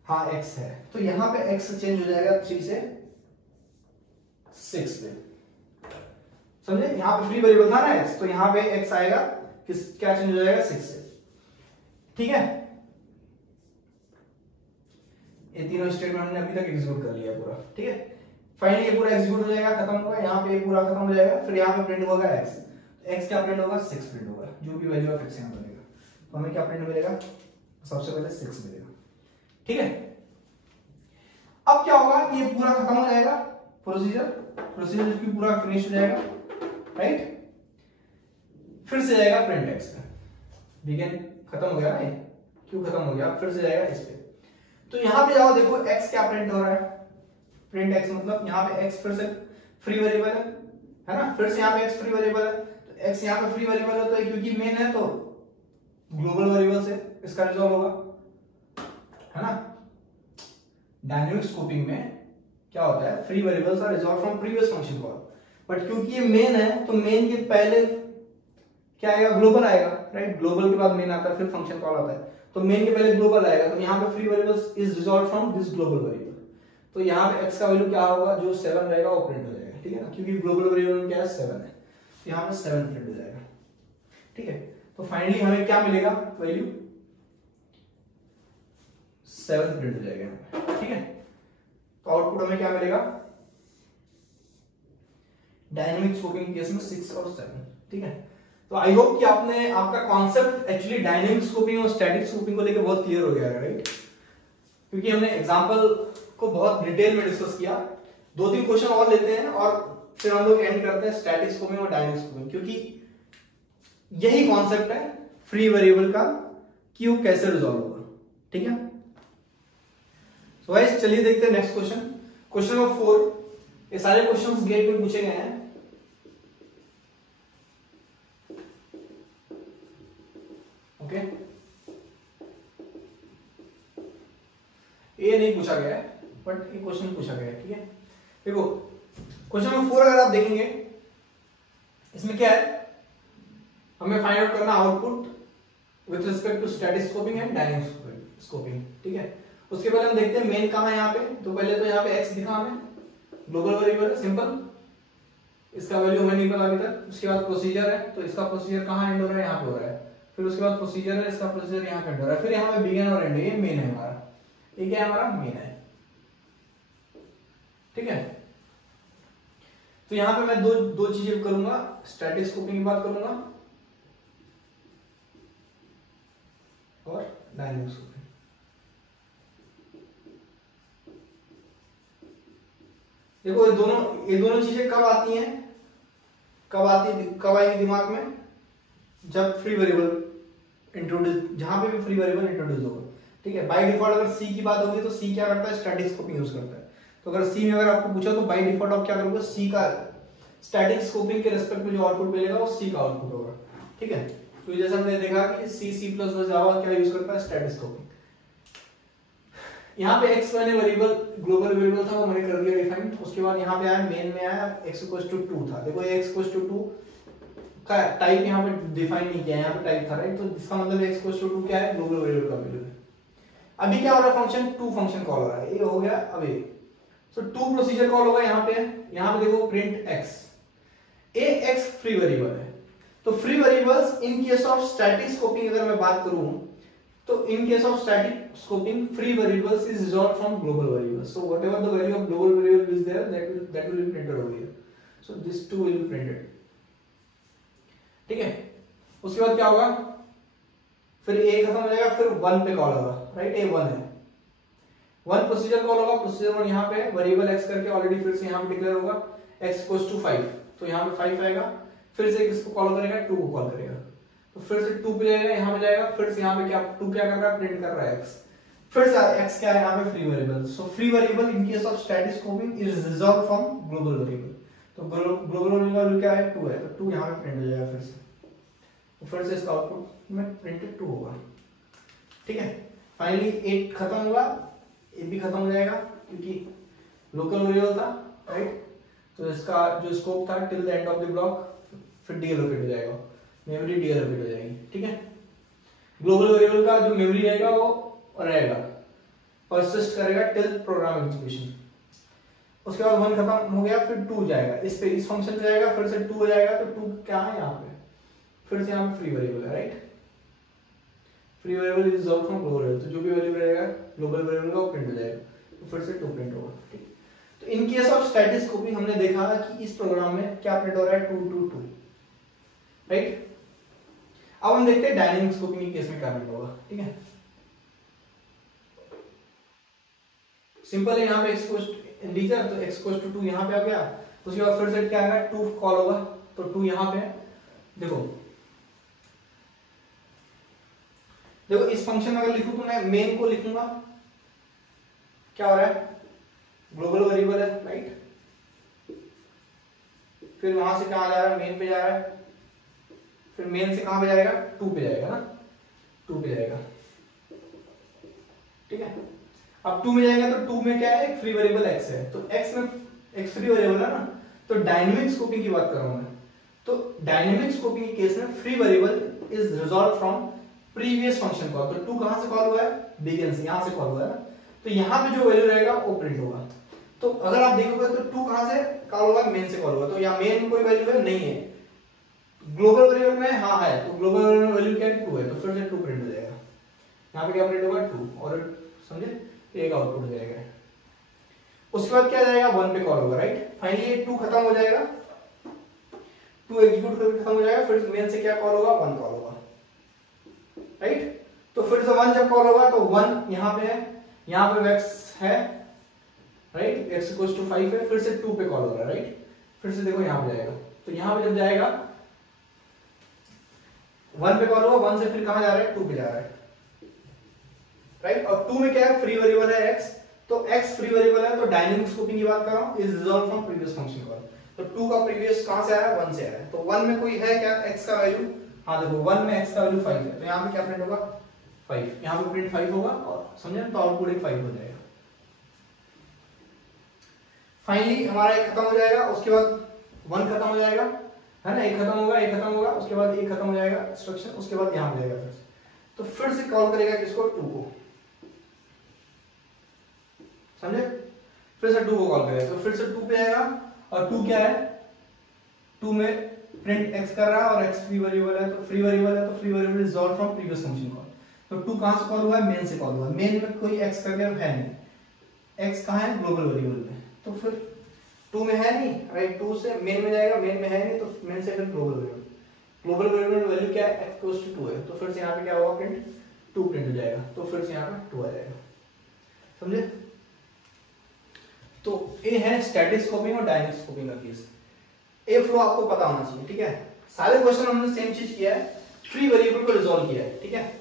हाँ x है, तो यहां पे x चेंज हो जाएगा 3 से 6 पे, समझे। यहां पे फ्री वेरिएबल था ना x, तो यहां पे x आएगा किस, क्या चेंज हो जाएगा 6 से, ठीक है। ये तीनों स्टेटमेंट हमने अभी तक एग्जीक्यूट कर लिया पूरा, ठीक है। फाइनली ये पूरा एग्जीक्यूट हो जाएगा, खत्म होगा, यहाँ पे पूरा खत्म हो जाएगा, फिर यहाँ पे प्रिंट होगा x, x क्या प्रिंट होगा 6 प्रिंट होगा, जो भी वैल्यू ऑफ x यहाँ बनेगा, तो हमें क्या प्रिंट मिलेगा, सबसे पहले 6 मिलेगा, ठीक है। अब क्या होगा, ये पूरा खत्म हो जाएगा प्रोसीजर भी पूरा फिनिश हो जाएगा, राइट। फिर से जाएगा प्रिंट x पे, बिगिन खत्म हो गया ना, ये क्यों खत्म हो गया, फिर से जाएगा इस पे। तो यहां पे जाओ, देखो x क्या प्रिंट हो रहा है, प्रिंट x मतलब यहाँ पे x फिर से फ्री वेरिएबल है ना, फिर से यहाँ पे x फ्री वेरिएबल है, तो x यहाँ पे फ्री वेरिएबल है, तो क्योंकि मेन है तो ग्लोबल वेरिएबल से इसका रिजॉल्व होगा, है ना। डायनेमिक स्कोपिंग में क्या होता है, free variables are resolve from previous function call, but क्योंकि ये मेन है तो मेन के पहले क्या आएगा, ग्लोबल आएगा, राइट। ग्लोबल के बाद मेन आता है, फिर फंक्शन कॉल आता है, तो मेन के पहले ग्लोबल आएगा, तो यहाँ पे free variables is resolve from this global variable, तो यहाँ पे x का वैल्यू क्या होगा, जो 7 रहेगा वो प्रिंट हो जाएगा, ठीक है ना, क्योंकि ग्लोबल वेरिएबल में क्या है 7 है, तो यहाँ पे 7 प्रिंट हो जाएगा, ठीक है। तो फाइनली हमें क्या मिलेगा, वैल्यू 7 प्रिंट हो जाएगा, ठीक है। तो आउटपुट हमें क्या मिलेगा, डायनेमिक स्कोपिंग केस में 6 और 7, ठीक है। तो आई होप कि आपका कॉन्सेप्ट एक्चुअली डायनेमिक स्कोपिंग और स्टैटिक स्कोपिंग को लेकर बहुत क्लियर हो गया है, राइट। क्योंकि हमने एग्जांपल को बहुत डिटेल में डिस्कस किया, 2-3 क्वेश्चन और लेते हैं और फिर हम लोग एंड करते हैं स्टैटिक स्कोपिंग और डायनेमिक स्कोपिंग, क्योंकि यही कॉन्सेप्ट है फ्री वेरिएबल का कि वो कैसे रिजॉल्व होगा, ठीक है। सो गाइस चलिए देखते हैं नेक्स्ट क्वेश्चन, क्वेश्चन नंबर 4। ये सारे क्वेश्चंस गेट में पूछे गए हैं, ओके। ये नहीं पूछा गया है बट ये क्वेश्चन पूछा गया है, ठीक है। देखो क्वेश्चन नंबर 4 अगर आप देखेंगे, इसमें क्या है, हमें फाइंड आउट करना output with respect to static scoping and dynamic scoping, ठीक है। उसके पहले हम देखते हैं मेन कहां है यहाँ पे, तो पहले तो यहाँ पे x दिखा हमें, ग्लोबल वेरिएबल है, सिंपल, इसका वैल्यू हमें नहीं पता अभी तक। उसके बाद प्रोसीजर है, तो इसका प्रोसीजर कहां एंड हो रहा है, यहाँ पे हो रहा है। फिर उसके बाद प्रोसीजर है, इसका प्रोसीजर यहाँ पे एंड हो रहा है। फिर यहाँ पे बिगिन और एंड, ये मेन है हमारा, ये क्या है हमारा मेन है, ठीक है। तो यहां पे मैं दो चीजें करूंगा, स्टैटिक स्कोपिंग की बात करूंगा और डायनेमिक स्कोपिंग। देखो ये दोनों चीजें कब आती हैं, कब आएंगी दिमाग में, जब फ्री वेरिएबल इंट्रोड्यूस, जहां पे भी फ्री वेरिएबल इंट्रोड्यूस होगा, ठीक है। बाय डिफॉल्ट अगर सी की बात होगी तो सी क्या करता है, स्टैटिक स्कोपिंग यूज करता है। तो अगर सी में अगर आपको पूछा तो बाय डिफॉल्ट आप क्या करोगे, सी का स्टैटिक स्कोपिंग के रिस्पेक्ट में जो आउटपुट मिलेगा वो सी का आउटपुट होगा, ठीक है। तो जैसे हमने देखा कि C++ जावा क्या यूज करता है, स्टैटिक स्कोपिंग। यहाँ पे x वाले वेरिएबल ग्लोबल वेरिएबल था, वो मैंने कर दिया डिफाइन। उसके बाद यहाँ पे आया मेन में आया x = 2 था। देखो ये x = 2 का टाइप यहाँ पे डिफाइन नहीं किया, यहाँ पे टाइप था, राइट। तो इसका मतलब x = 2 क्या है, ग्लोबल वेरिएबल का वैल्यू है। अभी क्या हो रहा है, फंक्शन टू फंक्शन कॉल हो रहा है, ये हो गया अभी। सो टू प्रोसीजर कॉल होगा यहाँ पे देखो print x, a x free variable है। तो free variables in case of static scoping अगर मैं बात करूं, तो in case of static scoping free variables is resolved from global variables. So whatever the value of global variable is there, that will be printed over here. So this two will be printed, ठीक है। उसके बाद क्या होगा, फिर a खत्म हो जाएगा, फिर 1 पे कॉल होगा, राइट। a 1 है, 1 प्रोसीजर कॉल होगा। प्रोसीजर 1 यहाँ पे वेरिएबल x करके ऑलरेडी फिर से यहाँ पे डिक्लेयर होगा, x = 5, तो यहाँ पे 5 आएगा। फिर से किसको कॉल करेगा, 2 को कॉल करेगा, तो फिर से 2 पे जाएगा, यहाँ पे जाएगा, फिर से यहाँ पे क्या 2 क्या कर रहा है, प्रिंट कर रहा है x। फिर से x क्या है यहाँ पे, free variable. So free variable in case of static scoping is resolve from global variable. तो ग्लोबल वेरिएबल क्या है, 2 है, तो 2 यहाँ पे प्रिंट हो जाएगा फिर से। तो फिर से इसका आउटपुट में प्रिंटेड 2 होगा, ठीक है। फाइनली 8 खत्म होगा, 8 भी खत्म हो जाएगा क्योंकि लोकल वेरिएबल था, राइट। तो इसका जो स्कोप था till the end of the block, फिर डीएलोकेट हो जाएगा, मेमोरी डीएलोकेट हो जाएगी, ठीक है। ग्लोबल वेरिएबल का जो मेमोरी रहेगा वो रहेगा, परसिस्ट करेगा टिल प्रोग्राम एग्जीक्यूशन। उसके बाद 1 खत्म हो गया, फिर 2 जाएगा, इस पे इस फंक्शन पे जाएगा, फिर से 2 हो जाएगा। तो 2 क्या है यहाँ पे, फिर से यहाँ पे फ्री वेरिएबल है, right. Free variable is resolve from global variable, तो जो भी वैल्यू रहेगा ग्लोबल वेरिएबल का वो प्रिंट हो जाएगा, तो फिर से 2 प्रिंट होगा, ठीक। तो in case of static scoping हमने देखा कि इस प्रोग्राम में क्या प्रिंट हो रहा है, 2 2 2, राइट। अब हम देखते हैं डायनेमिक स्कोपिंग के केस में क्या प्रिंट होगा, ठीक है। सिंपल है, यहाँ पे x इंटीजर, तो x इक्वल्स टू 2 यहाँ पे आ गया। उसके बाद फिर से क्या आएगा, 2 कॉल होगा, तो 2 यहाँ पे। देखो इस फंक्शन में अगर लिखूं तो मैं मेन को लिखूंगा, क्या हो रहा है, ग्लोबल वेरिएबल है, राइट। फिर वहां से कहां जा रहा है, मेन पे जा रहा है, फिर मेन से कहां पे जाएगा, 2 पे जाएगा ना, 2 पे जाएगा, ठीक है। अब 2 में जाएगा तो 2 में क्या है, एक फ्री वेरिएबल x है, तो x में एक फ्री वेरिएबल है ना। तो डायनेमिक स्कोपिंग की बात कर रहा हूं मैं, तो डायनेमिक स्कोपिंग के केस में free variable is resolve from previous function call. तो 2 कहां से कॉल हुआ है, बिगिन से, यहां से कॉल हुआ है ना। तो यहां पे जो वैल्यू रहेगा वो प्रिंट होगा। तो अगर आप देखोगे तो 2 कहां से कॉल होगा, मेन से कॉल होगा, तो यहाँ मेन में कोई वैल्यू है नहीं है, ग्लोबल वेरिएबल में हाँ है, तो ग्लोबल वेरिएबल वैल्यू क्या है, 2 है, तो फिर से 2 प्रिंट हो जाएगा। यहाँ पे क्या प्रिंट होगा, 2, और समझे, एक आउटपुट हो जाएगा। उसके बाद क्या जाएगा, 1 पे कॉल होगा, राइट। फाइनली ये 2 खत्म हो जाएगा, 2 एग्जीक्यूट करके खत्म हो जाएगा, फिर मेन से क्या कॉल होगा, 1 कॉल होगा, राइट। तो फिर से 1 जब कॉल होगा तो 1 यहाँ पे है, यहाँ पे x है, राइट, x इक्वल्स टू 5 है, फिर से 2 पे कॉल हो रहा है, राइट। फिर से देखो यहाँ पे जाएगा, तो यहाँ पे जब जाएगा 1 पे कॉल होगा, 1 से फिर कहां जा रहा है, 2 पे जा रहा है, राइट। और 2 में क्या है, फ्री वेरिएबल है x, तो x फ्री वेरिएबल है, तो डायनेमिक स्कोपिंग की बात कर रहा हूं, is resolve from previous function call. तो 2 का प्रीवियस कहां से आया है, 1 से आया है। तो 1 में कोई है क्या, x का वैल्यू, हाँ देखो 1 में x का वैल्यू 5 है, तो यहाँ पे क्या प्रिंट होगा, 5, यहाँ पे प्रिंट 5 होगा, और समझे, तो आउटपुट एक 5 हो जाएगा। फाइनली हमारा एक खत्म हो जाएगा, उसके बाद 1 खत्म हो जाएगा, है ना, एक खत्म होगा, एक खत्म होगा, उसके बाद एक खत्म हो जाएगा इंस्ट्रक्शन, उसके बाद यहाँ हो जाएगा, तो फिर से कॉल करेगा किसको, 2 को, समझे, फिर से 2 को कॉल करेगा, तो फिर से 2 पे आएगा, और 2 क्या है, 2 में प्रिंट x कर रहा है, और x फ्री वेरिएबल है, तो फ्री वेरिएबल है, तो free variable is resolve from previous function call. तो 2 कहां से कॉल हुआ है, मेन से कॉल हुआ है, मेन में कोई x कर गया है नहीं, x कहां है, ग्लोबल वेरिएबल में, तो फिर 2 में है नहीं, राइट, 2 से मेन में जाएगा, मेन में है नहीं, तो मेन से फिर global variable, global variable value क्या है, x इक्वल्स टू 2 है, तो फिर से यहाँ पे क्या होगा, प्रिंट 2 प्रिंट हो जाएगा, तो फिर से यहाँ पे 2 आ जाएगा, समझे। तो ये है स्टैटिक स्कोपिंग और डायनेमिक स्कोपिंग का केस। ये फ्लो आपको पता होना चाहिए, ठीक है। सारे क्वेश्चन हमने सेम चीज किया है, फ्री वेरिएबल को रिजॉल्व किया है, ठीक है।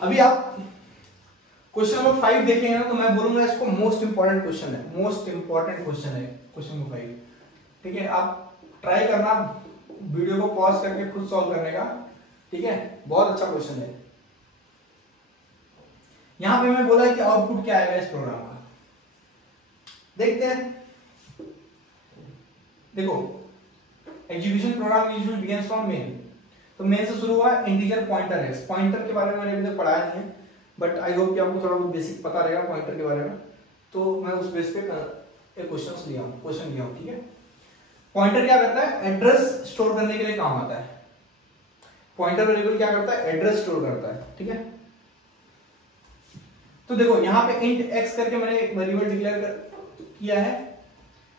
अभी आप क्वेश्चन नंबर 5 देखेंगे ना, तो मैं बोलूंगा इसको मोस्ट इंपॉर्टेंट क्वेश्चन है, मोस्ट इंपॉर्टेंट क्वेश्चन है क्वेश्चन नंबर 5, ठीक है। आप ट्राई करना वीडियो को पॉज करके खुद सॉल्व करने का, ठीक है, बहुत अच्छा क्वेश्चन है। यहां पे मैं बोला कि आउटपुट क्या आएगा इस प्रोग्राम का, देखते हैं। देखो execution programme usually begins from main, तो मेन से शुरू हुआ, इंटीजर पॉइंटर एक्स, पॉइंटर के बारे में मैंने अभी तक पढ़ाया नहीं है, बट आई होप कि आपको थोड़ा बहुत बेसिक पता रहेगा पॉइंटर के बारे में, तो मैं उस बेस पे एक क्वेश्चन लिया हूं, ठीक है। पॉइंटर क्या करता है, एड्रेस स्टोर करने के लिए काम आता है। पॉइंटर वेरिएबल क्या करता है, एड्रेस स्टोर करता है, ठीक है। तो देखो यहाँ पे इंट x करके मैंने एक वेरिएबल डिक्लेयर किया है,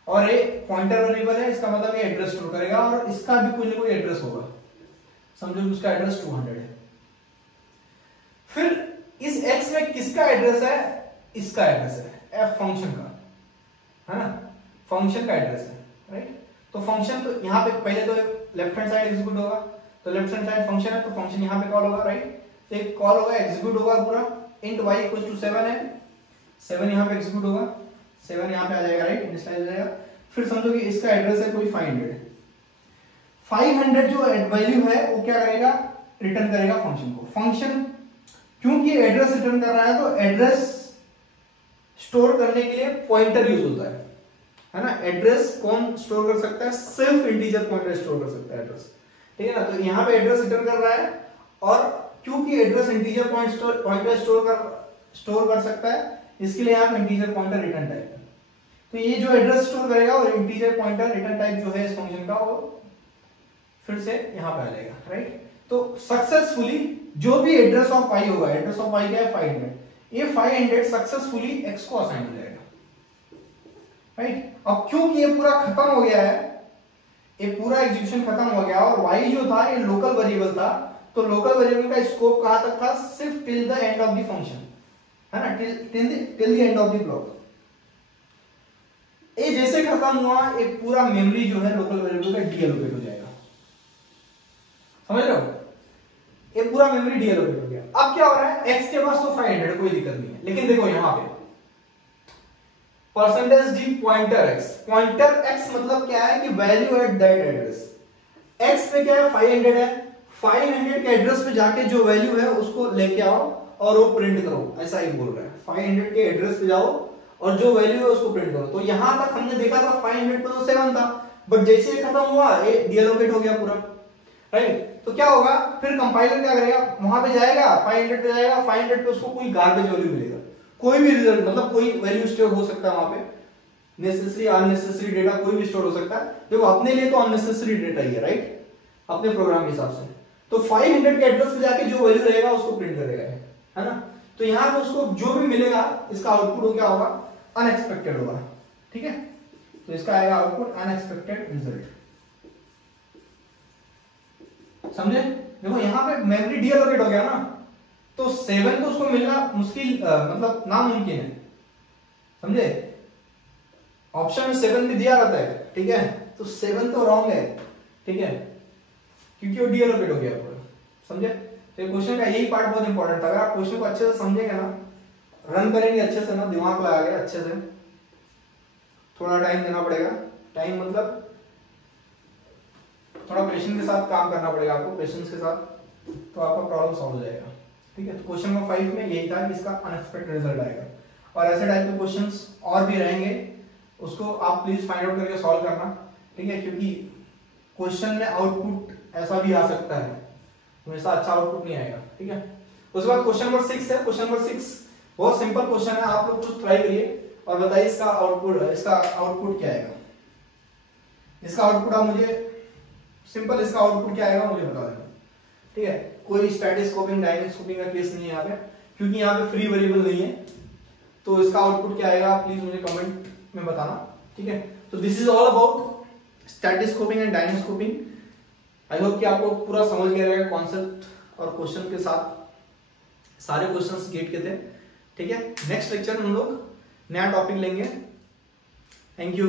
और ये पॉइंटर वेरिएबल है, इसका मतलब ये एड्रेस स्टोर करेगा, और इसका भी कोई ना कोई एड्रेस होगा, समझो उसका एड्रेस 200 है। फिर इस x में किसका एड्रेस है, इसका एड्रेस है, f फंक्शन का, है ना, फंक्शन का एड्रेस है, राइट। तो फंक्शन, तो यहाँ पे पहले तो लेफ्ट हैंड साइड एग्जीक्यूट होगा, तो लेफ्ट हैंड साइड फंक्शन है तो फंक्शन यहाँ पे कॉल होगा, राइट। तो एक कॉल होगा, एग्जीक्यूट होगा पूरा, इंट y इक्वल टू 7 है, 7 यहाँ पे एग्जीक्यूट होगा, 7 यहाँ पे आ जाएगा, राइट, इनिशियलाइज हो जाएगा। फिर समझो कि इसका एड्रेस है कोई 500 जो वैल्यू है वो क्या करेगा, रिटर्न करेगा फंक्शन को। फंक्शन क्योंकि एड्रेस रिटर्न कर रहा है तो एड्रेस स्टोर करने के लिए पॉइंटर यूज होता है ना। एड्रेस कौन स्टोर कर सकता है, सिर्फ इंटीजर पॉइंटर स्टोर कर सकता है एड्रेस, ठीक है ना। तो यहाँ पे एड्रेस रिटर्न कर रहा है, और क्योंकि एड्रेस इंटीजर पॉइंटर स्टोर कर सकता है, इसके लिए यहाँ पे इंटीजर पॉइंटर रिटर्न टाइप है। तो ये जो एड्रेस स्टोर करेगा और इंटीजर पॉइंटर रिटर्न टाइप जो है इस फंक्शन का, वो फिर से यहाँ पे आ जाएगा, राइट। तो सक्सेसफुली जो भी एड्रेस ऑफ y होगा, एड्रेस ऑफ y क्या है 500, ये 500 सक्सेसफुली x को असाइन हो जाएगा, राइट। अब क्योंकि ये पूरा खत्म हो गया है, ये पूरा एग्जीक्यूशन खत्म हो गया, और y जो था ये लोकल वेरिएबल था, तो लोकल वेरिएबल का स्कोप कहां तक था, सिर्फ till the end of the function, है ना, till the end of the block. ये जैसे खत्म हुआ, ये पूरा मेमोरी जो है लोकल वेरिएबल का डीएलोकेट हो जाएगा, समझ रहे हो, ये पूरा मेमोरी डीएलोकेट हो गया। अब क्या हो रहा है, x के पास तो 500 कोई दिक्कत नहीं है, लेकिन देखो यहां पे %d पॉइंटर x मतलब क्या है कि value at that address. x पे क्या है 500 है, 500 के एड्रेस पे जाके जो वैल्यू है उसको लेके आओ और वो प्रिंट करो, ऐसा ही बोल रहा है। 500 के एड्रेस पे जाओ और जो वैल्यू है उसको प्रिंट करो। तो यहां तक हमने देखा था 500 पे तो 7 था, बट जैसे ये खत्म हुआ ये डीएलोकेट हो गया पूरा, राइट। तो क्या होगा, फिर कंपाइलर क्या करेगा, वहां पे जाएगा 500 पे जाएगा, 500 पे उसको कोई गार्बेज वैल्यू मिलेगा, कोई भी रिजल्ट, मतलब कोई वैल्यू स्टोर हो सकता है वहां पे, नेसेसरी अननेसेसरी डेटा कोई भी स्टोर हो सकता है। देखो अपने लिए तो अननेसेसरी डेटा ही है, राइट, अपने प्रोग्राम के हिसाब से। तो 500 के एड्रेस पे जाके जो वैल्यू रहेगा उसको प्रिंट करेगा, है ना। तो यहाँ पे उसको जो भी मिलेगा इसका आउटपुट क्या होगा, अनएक्सपेक्टेड होगा, ठीक है। तो इसका आएगा आउटपुट अनएक्सपेक्टेड रिजल्ट, समझे। देखो यहाँ पे मेमोरी डीएलोकेट हो गया ना, तो 7 तो उसको मिलना मुश्किल, मतलब नामुमकिन है, समझे। ऑप्शन में 7 भी दिया रहता है, ठीक है, तो 7 तो रॉन्ग है, ठीक है, क्योंकि वो डीएलोकेट हो गया पूरा, समझे। तो क्वेश्चन का यही पार्ट बहुत इंपॉर्टेंट था। अगर आप क्वेश्चन को अच्छे से समझेंगे ना, रन करेंगे अच्छे से ना, दिमाग लगा के अच्छे से, थोड़ा टाइम देना पड़ेगा, टाइम मतलब थोड़ा पेशेंस के साथ काम करना पड़ेगा आपको, पेशेंस के साथ, तो आपका प्रॉब्लम सॉल्व हो जाएगा, ठीक है। तो क्वेश्चन नंबर 5 में यही था कि इसका अनएक्सपेक्टेड रिजल्ट आएगा, और ऐसे टाइप के क्वेश्चंस और भी रहेंगे, उसको आप प्लीज फाइंड आउट करके सॉल्व करना, ठीक है, क्योंकि क्वेश्चन में आउटपुट ऐसा भी आ सकता है, हमेशा अच्छा आउटपुट नहीं आएगा, ठीक है। उसके बाद क्वेश्चन नंबर 6 है। क्वेश्चन नंबर 6 बहुत सिंपल क्वेश्चन है, आप लोग खुद ट्राई करिए और बताइए इसका आउटपुट क्या आएगा। इसका आउटपुट आप मुझे सिंपल, इसका आउटपुट क्या आएगा मुझे बता देना, ठीक है। कोई स्टैटिक स्कोपिंग डायनेमिक स्कोपिंग का केस नहीं है यहाँ पे, क्योंकि यहाँ पे फ्री वेरिएबल नहीं है। तो इसका आउटपुट क्या आएगा प्लीज मुझे कमेंट में बताना, ठीक है। तो this is all about static scoping and dynamic scoping. I hope कि आपको पूरा समझ गया रहेगा कॉन्सेप्ट और क्वेश्चन के साथ, सारे क्वेश्चंस गेट के थे, ठीक है। नेक्स्ट लेक्चर में हम लोग नया टॉपिक लेंगे। Thank you.